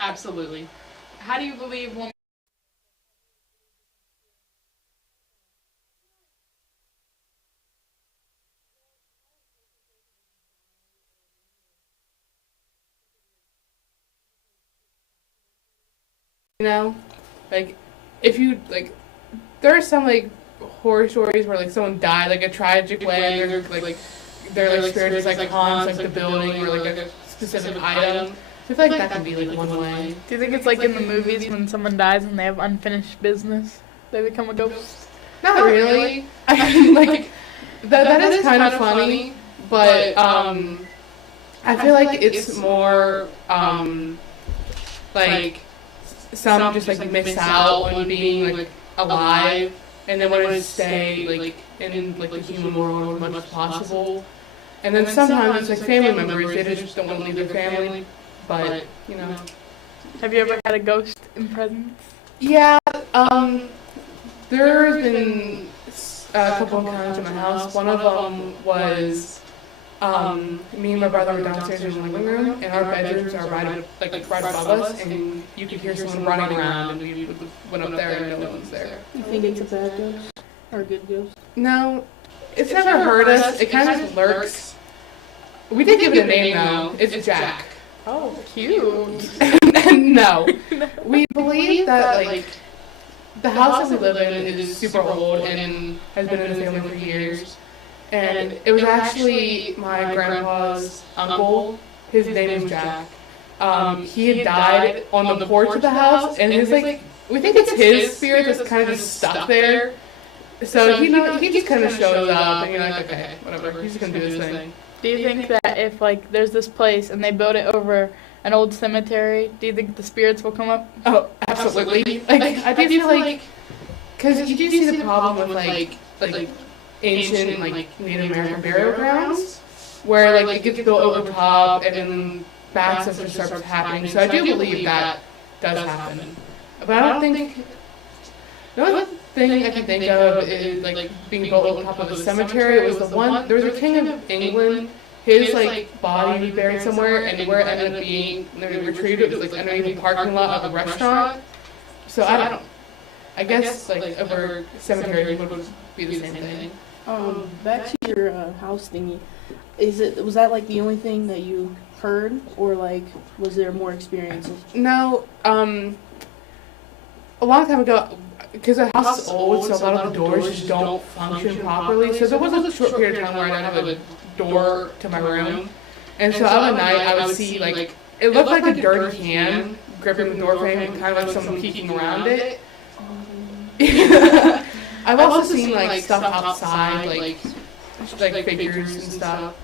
Absolutely. How do you believe one? You know, like if you like, there are some like horror stories where like someone died like a tragic way, and their spirit is like haunts like the building or like a specific item. So I feel like that can be like one way. Do you think it's like in the movies when someone dies and they have unfinished business, they become a ghost? Not really. I mean, like that is kind of funny, but I feel like it's more like some just like miss out on being like alive, and they want to stay like in like the human world as much as possible. And then sometimes it's like family members, they just don't want to leave their family, but you know. Have you ever had a ghost in presence? Yeah, there's been a couple of encounters in my house. One of them was me and my brother were downstairs in the living room, and our bedrooms are right above us, and you could hear someone running around, and we went up there and no one's there. You think it's a bad ghost or a good ghost? No, it's never hurt us. It kind of just lurks. We did give it a name though. It's Jack. Oh, cute. No, we believe that like the house that we live in is super old and has been in the family for years. And it was actually my grandpa's uncle. His name is Jack. He had died on the porch of the house, and his like we think it's his spirit that's kind of just stuck there. So he just kind of shows up, and you're like, okay, whatever, he's just gonna do his thing. Do you think that if like there's this place and they build it over an old cemetery, do you think the spirits will come up? Oh, absolutely. Like I do feel like, because you do see the problem with like ancient like Native American burial grounds, where like it gets built over top and then bad stuff just starts happening. So I do believe that does happen. But I don't think the only thing I can think of is like being built on top of a cemetery. It was there was a king of England. His like body was buried somewhere, and where it ended up being retrieved, it was like underneath the parking lot of a restaurant. So I guess like over cemetery would be the same thing. Back to your house thingy. Was that like the only thing that you heard, or like was there more experiences? No, a long time ago, because the house is old, so a lot of the doors just don't function properly. So there was a short period of time where I didn't have a door to my room, and so out at night I would see like it looked like a dirty can gripping the door frame and kind of like someone peeking around it. I've also seen like stuff outside, like figures and stuff.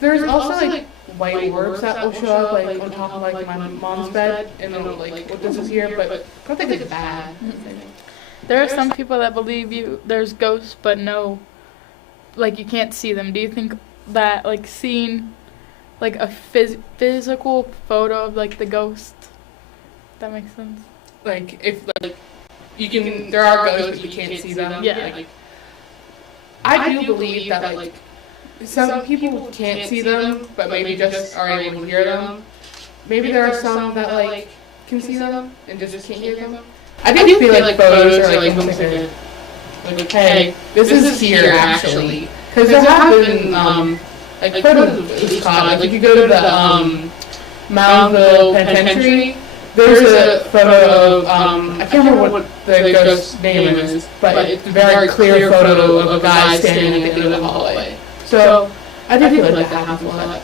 There's also like white orbs that will show up like on top of like my mom's bed, and then like what this is here, but I don't think it's bad. There are some people that believe there's ghosts, but no, like you can't see them. Do you think that like seeing like a physical photo of like the ghost, that makes sense? Like if like you can, there are ghosts, but you can't see them. Yeah. Like, I do believe that like some people can't see them, but maybe just are able to hear them. Maybe there are some that like can see them and just can't hear them. I do feel like photos are like almost like hey, this is here actually, because there have been like photos of this caught. Like if you go to the Moundville Penitentiary, there's a photo of I can't remember what the ghost's name is, but it's a very clear photo of a guy standing at the end of the hallway. So I do feel like that happens a lot.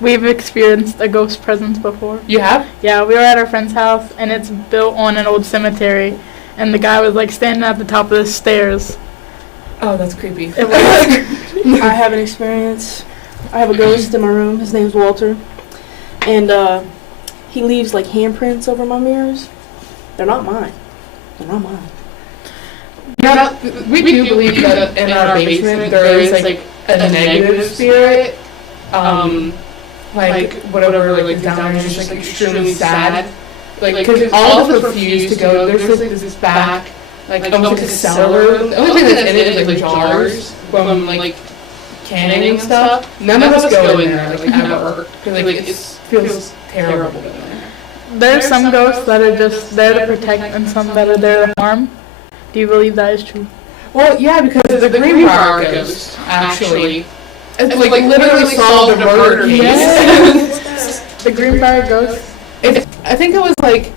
We've experienced a ghost presence before. You have? Yeah, we were at our friend's house, and it's built on an old cemetery, and the guy was like standing at the top of the stairs. Oh, that's creepy. It was. I have an experience. I have a ghost in my room. His name's Walter, and he leaves like handprints over my mirrors. They're not mine. They're not mine. No, we do believe that in our basement there is like a negative spirit. Like whatever like down there is just like extremely sad. Like because all of us refuse to go. There's like this back like almost like a cellar. The only thing that's in it is like jars from like canning and stuff, none of us go in there, like, ever. Because, like, it feels terrible in there. There's some ghosts that are just there to protect and some that are there to harm. Do you believe that is true? Well, yeah, because the Greenbrier ghost, actually, it's like literally solved a murder case. Yes. The Greenbrier ghost. I think it was like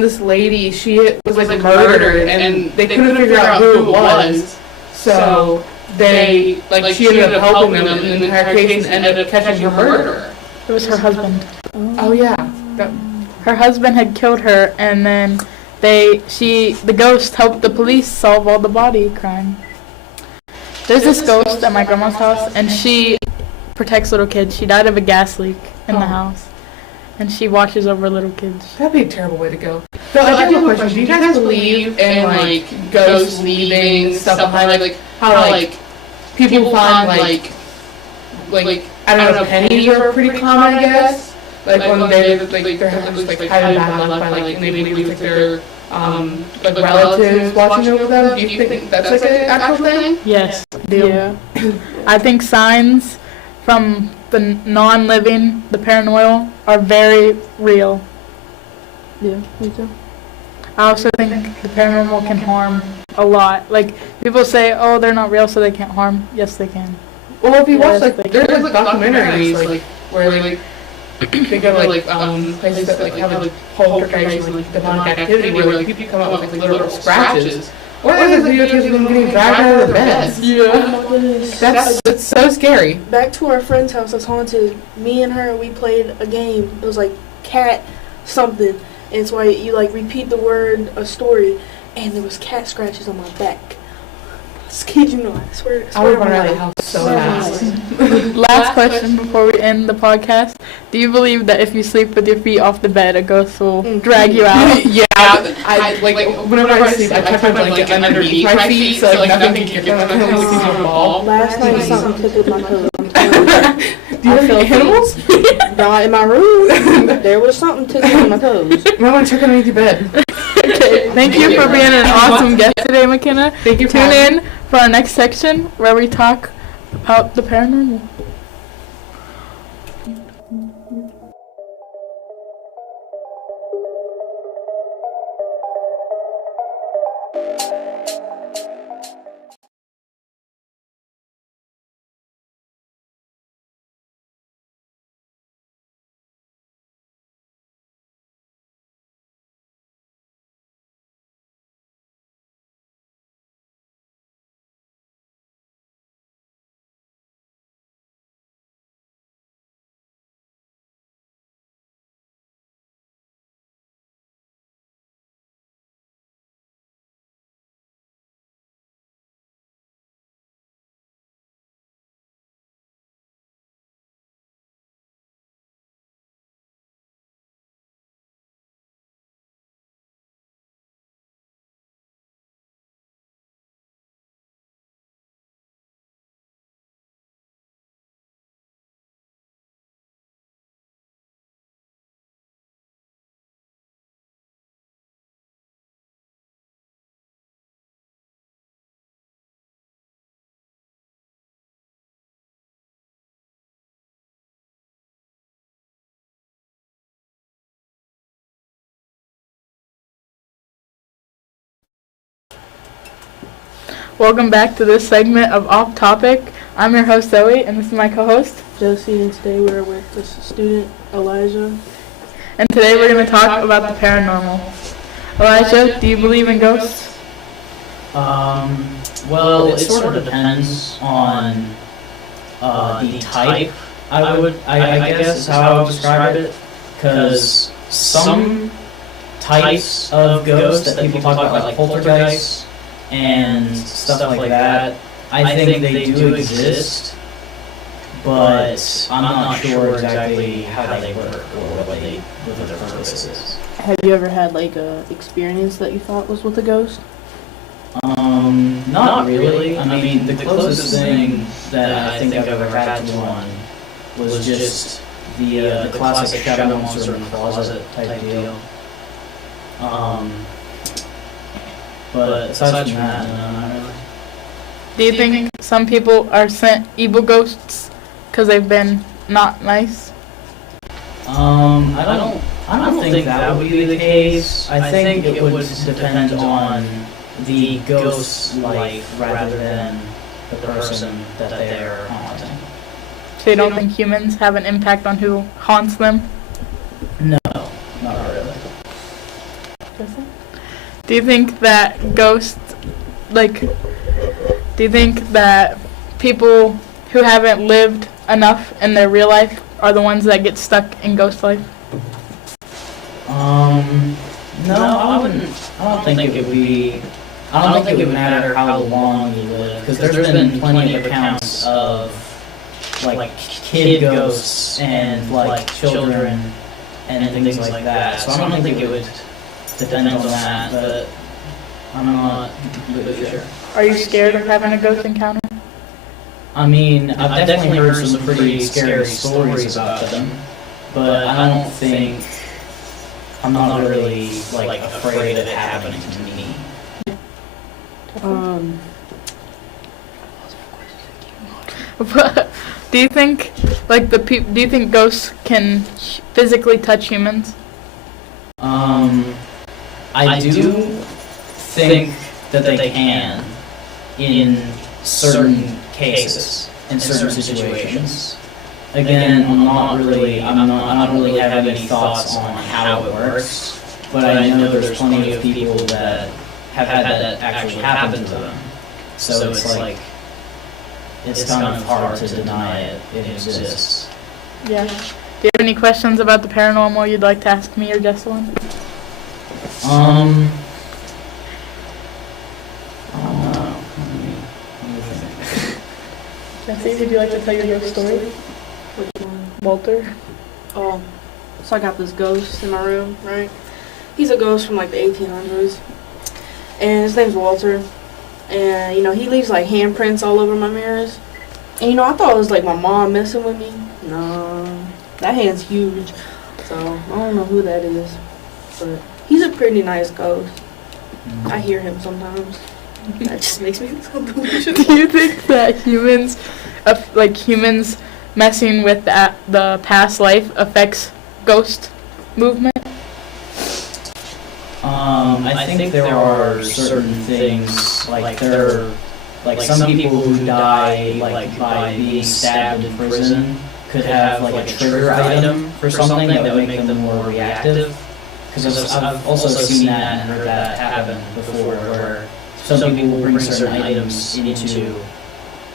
this lady. She was like murdered, and they couldn't figure out who it was. So they she ended up helping them in the entire case and ended up catching her murderer. It was her husband. Oh yeah. Her husband had killed her, and then the ghost helped the police solve all the body crime. There's this ghost at my grandma's house, and she protects little kids. She died of a gas leak in the house, and she watches over little kids. That'd be a terrible way to go. So I do have a question. Do you guys believe in like ghosts leaving stuff behind, like how people find like I don't know, pennies are pretty common, I guess. Like when they're just had a bad luck by and they leave like their relatives watching over them. Do you think that's like an actual thing? Yes, I do. Yeah. I think signs from the non-living, the paranormal, are very real. Yeah, me too. I also think the paranormal can harm a lot. Like, people say, oh, they're not real, so they can't harm. Yes, they can. Well, if you watch, there's documentaries, where they go to, places that, have, poltergeist, demonic activity, where, people come out with, literal scratches. Or there's videotapes of them getting dragged out of their beds. Yeah. Oh my goodness. That's so scary. Back to our friend's house that's haunted. Me and her, we played a game. It was like cat something. And it's why you repeat the word, a story, and there was cat scratches on my back. Kid you not, I swear I would run out of the house so fast. Last question before we end the podcast. Do you believe that if you sleep with your feet off the bed, a ghost will drag you out? Yeah, I whenever I sleep, I tuck my blanket underneath my feet so nothing can get them. Last night something took my toes. Do you have any animals? Not in my room. There was something tickling my toes. I want to check underneath your bed. Okay, thank you for being an awesome guest today, McKenna. Thank you. Tune in for our next section where we talk about the paranormal. Welcome back to this segment of Off Topic. I'm your host Zoe, and this is my co-host Josie, and today we're with this student Elijah. And today we're going to talk about the paranormal. Elijah, do you believe in ghosts? Well, it sort of depends on the type. I guess is how I would describe it, because some types of ghosts that people talk about, like poltergeists and stuff like that, I think they do exist, but I'm not sure exactly how they work or what their purpose is. Have you ever had a experience that you thought was with a ghost? Not really. I mean, the closest thing that I think I've ever had to one was just the classic shadow monster in the closet type deal. But aside from that, no, not really. Do you think some people are sent evil ghosts because they've been not nice? I don't think that would be the case. I think it would depend on the ghost's life rather than the person that they're haunting. So you don't think humans have an impact on who haunts them? No, not really. Do you think that ghosts, do you think that people who haven't lived enough in their real life are the ones that get stuck in ghost life? No, I don't think it would be. I don't think it would matter how long you live, because there's been plenty of accounts of like kid ghosts and like children and things like that. So I don't think it would depend on that, but I'm not completely sure. Are you scared of having a ghost encounter? I mean, I've definitely heard some pretty scary stories about them, but I don't think, I'm not really like afraid of it happening to me. Do you think do you think ghosts can physically touch humans? I do think that they can in certain cases, in certain situations. Again, I don't really have any thoughts on how it works, but I know there's plenty of people that have had that actually happen to them. So it's like, it's kind of hard to deny it exists. Yeah. Do you have any questions about the paranormal you'd like to ask me or Jesselyn? I don't know. Let me think. Jesse, would you like to tell your ghost story? Which one? Walter? So I got this ghost in my room, right? He's a ghost from like the 1800s. And his name's Walter. And, he leaves like handprints all over my mirrors. And, I thought it was like my mom messing with me. No, that hand's huge. So, I don't know who that is. But he's a pretty nice ghost. I hear him sometimes. That just makes me feel delusional. Do you think that humans messing with the past life affects ghost movement? I think there are certain things, like some people who die by being stabbed in prison could have like a trigger item for something that would make them more reactive. Because I've also seen that and heard that happen before, where some people will bring certain items into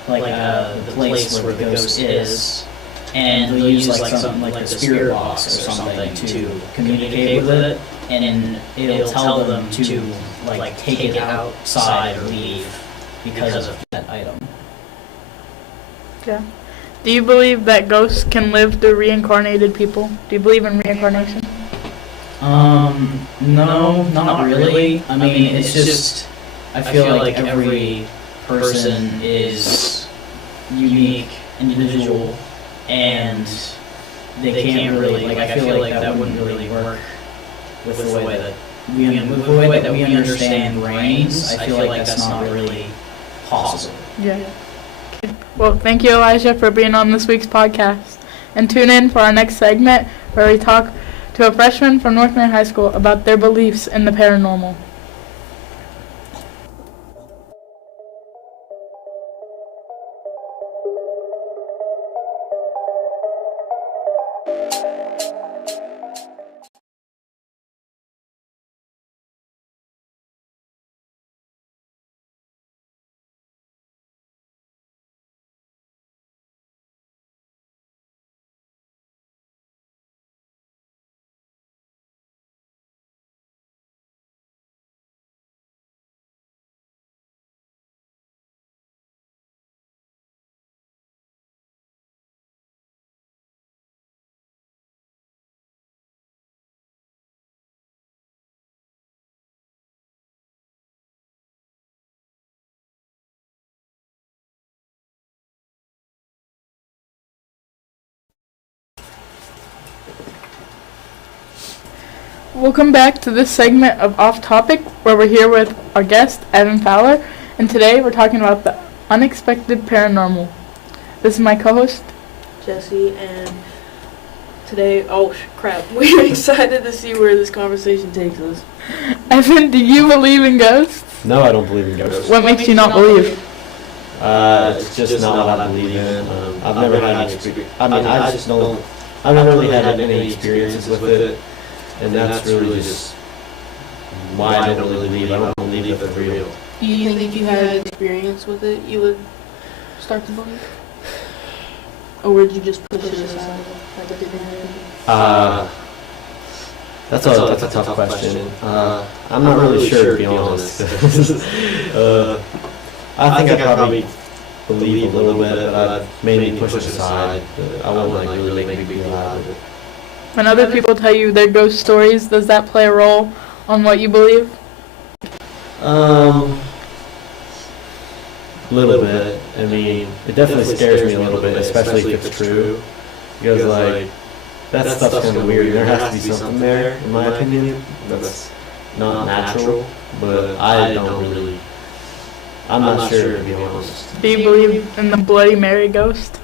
the place where the ghost is, and they'll use like something like the spirit box or something to communicate with it, and it'll tell them to like take it outside or leave because of that item. Yeah. Do you believe that ghosts can live through reincarnated people? Do you believe in reincarnation? No, not really. I mean, it's just, I feel like every person is unique, individual, and they can't really, I feel like that wouldn't really work with the way that we understand brains. I feel like that's not really possible. Yeah. Okay. Well, thank you, Elijah, for being on this week's podcast. And tune in for our next segment where we talk to a freshman from Northman High School about their beliefs in the paranormal. Welcome back to this segment of Off Topic, where we're here with our guest, Evan Fowler, and today we're talking about Unexpected Paranormal. This is my co-host. Jesse, and today, crap, we're excited to see where this conversation takes us. Evan, do you believe in ghosts? No, I don't believe in ghosts. What makes you not believe? It's just not what I believe in. I've never had any experience. I mean, I just don't. I've never really had any experiences with it, and that's really just why I don't really believe. I don't believe that they're real. Do you think if you had experience with it, you would start to believe? Or would you just push it aside like it didn't happen? That's a tough question. I'm not really sure, to be honest. I think I probably believe a little bit, but I'd maybe push it aside. I wouldn't really make a big deal out of it. When other people tell you their ghost stories, does that play a role on what you believe? Little bit. I mean, it definitely scares me a little bit, especially if it's true. Because, like, that stuff's kind of weird. There has to be something there, in my opinion, that's not natural. But I don't really. I'm not sure, to be honest. Do you believe in the Bloody Mary ghost?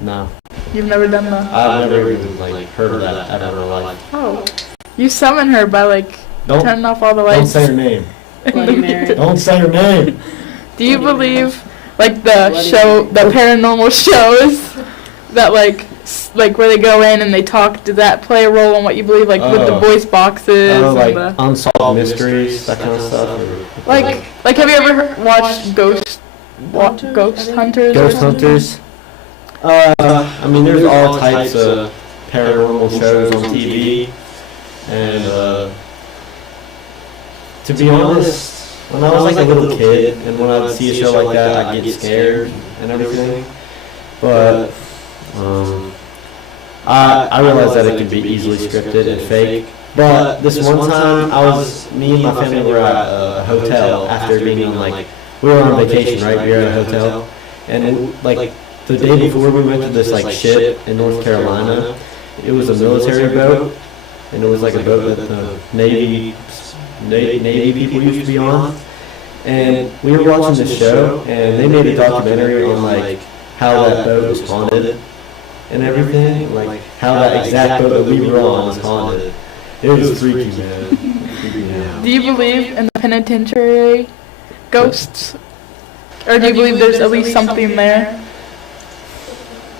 No. You've never done that? I've never even, heard of that ever in my life. Oh. You summon her by, turning off all the lights. Don't say her name. Bloody Mary. Don't say her name. Do you believe, the paranormal shows that, where they go in and they talk, does that play a role in what you believe, with the voice boxes and the... unsolved mysteries, that kind of stuff? Have you ever watched Ghost Hunters? Ghost Hunters? I mean, there's all types of paranormal shows on TV, and, to be honest, when I was a little kid, and when I'd see a show like that, I'd get scared and everything. But I realized that it could be easily scripted and fake. But this one time, me and my family were at a hotel after being on we were on vacation, right? We were at a hotel, and the day before we went to this ship in North Carolina, it was a military boat, and it was a boat that the Navy people used to be on, and we were watching the show, and they made a documentary on how that boat was haunted and everything, how that exact boat that we were on was haunted. It was freaky, man. Do you believe in the penitentiary ghosts, or do you believe there's at least something there?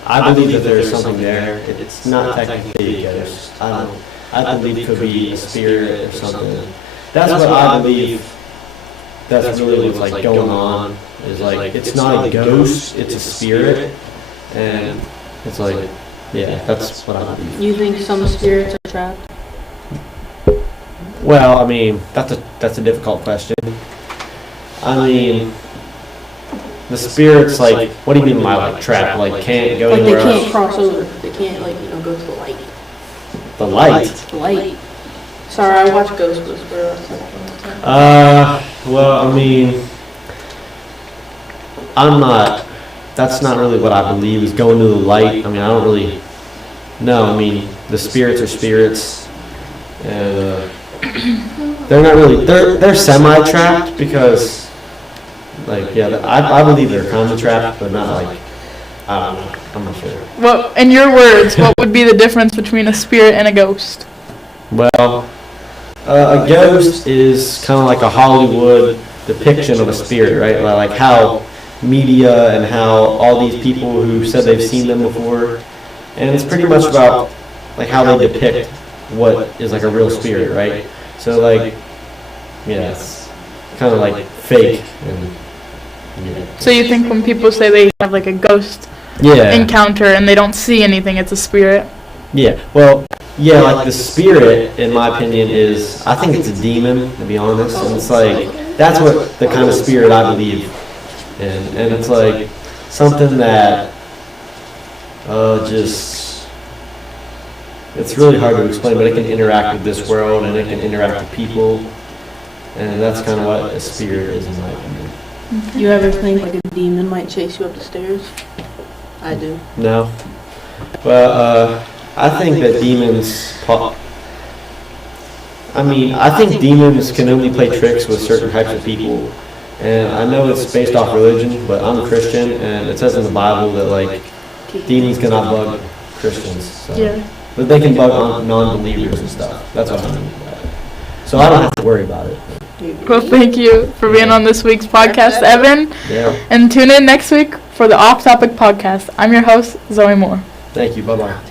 I believe that there's something there. It's not technically a ghost. I believe it could be a spirit or something. That's what I believe. That's really what's going on. Is it's not a ghost, it's a spirit, and it's that's what I believe. You think some spirits are trapped? Well, I mean, that's a difficult question. I mean, the spirits what do you mean by trapped? Can't go anywhere else? They can't cross over. They can't go to the light. The light. The light. Sorry, I watched Ghostbusters. Well, I mean, that's not really what I believe is going to the light. I mean, I don't really know. I mean, the spirits are spirits, and they're not really, they're semi-trapped because, I believe they're kind of trapped, but not I don't know. I'm not sure. Well, in your words, what would be the difference between a spirit and a ghost? Well, a ghost is kind of like a Hollywood depiction of a spirit, right? Like how media and how all these people who said they've seen them before, and it's pretty much about how they depict what is a real spirit, right? So it's kind of fake. And, So you think when people say they have a ghost encounter and they don't see anything, it's a spirit? Yeah, well, yeah, the spirit, in my opinion, is, I think it's a demon, to be honest, and it's that's what the kind of spirit I believe in, and it's something that, it's really hard to explain, but it can interact with this world, and it can interact with people, and that's kind of what a spirit is, in my opinion. You ever think a demon might chase you up the stairs? I do. No. Well, I think that demons, I think demons can only play tricks with certain types of people, And I know it's based off religion, but I'm a Christian, and it says in the Bible that like demons cannot bug Christians. So. Yeah. But they can bug on non-believers and stuff. That's what I mean by it. So I don't have to worry about it. Well, thank you for being on this week's podcast, Evan. Yeah. And tune in next week for the Off Topic podcast. I'm your host, Zoe Moore. Thank you. Bye-bye.